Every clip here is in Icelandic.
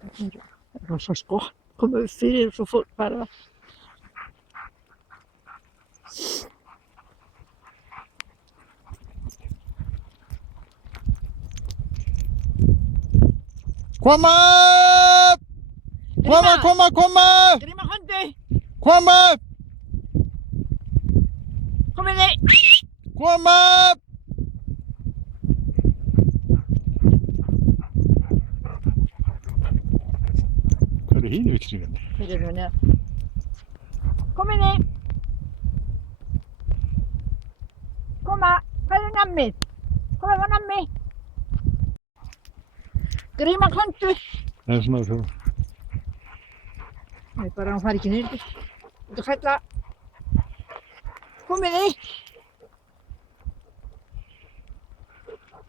Það var svo skott komið upp fyrir og svo fór bara Koma upp! Koma! Gríma hundi! Koma upp! Komið þið! Koma upp! Hvað eru hínir vikstringarnir? Þeir eru hérna. Komið þið! Koma! Hvað er nammið? Komið var nammi! Gríma hundu! Það er svona þú. Það er bara að hann fari ekki niður. Út að fella. Komið þið!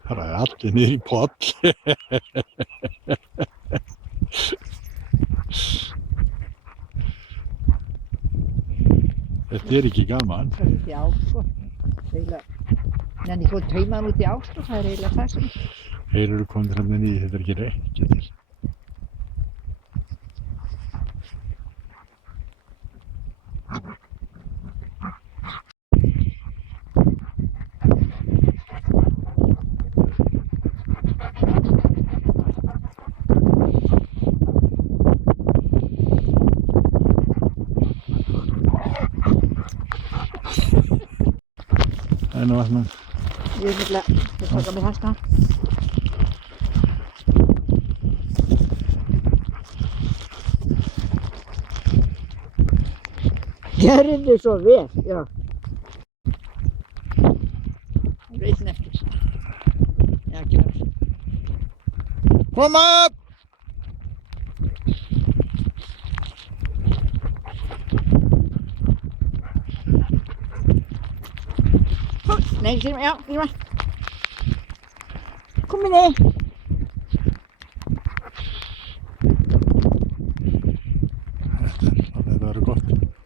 Það er allir niður í poll. Þetta er ekki gaman. Það er út í ást, sko. Nenni fór taumaðan út í ást og það er eiginlega það sem. Þeir eru komin hérna inn í þetta er ekki rétt til. Það er nú vatnum. Ég er nefnilega að taka mér hæsta. Gerðu þið svo vel, já. Það er einn eftir. Já, ekki verður. Koma upp! Nei, Gríma, já, Gríma. Komið þið!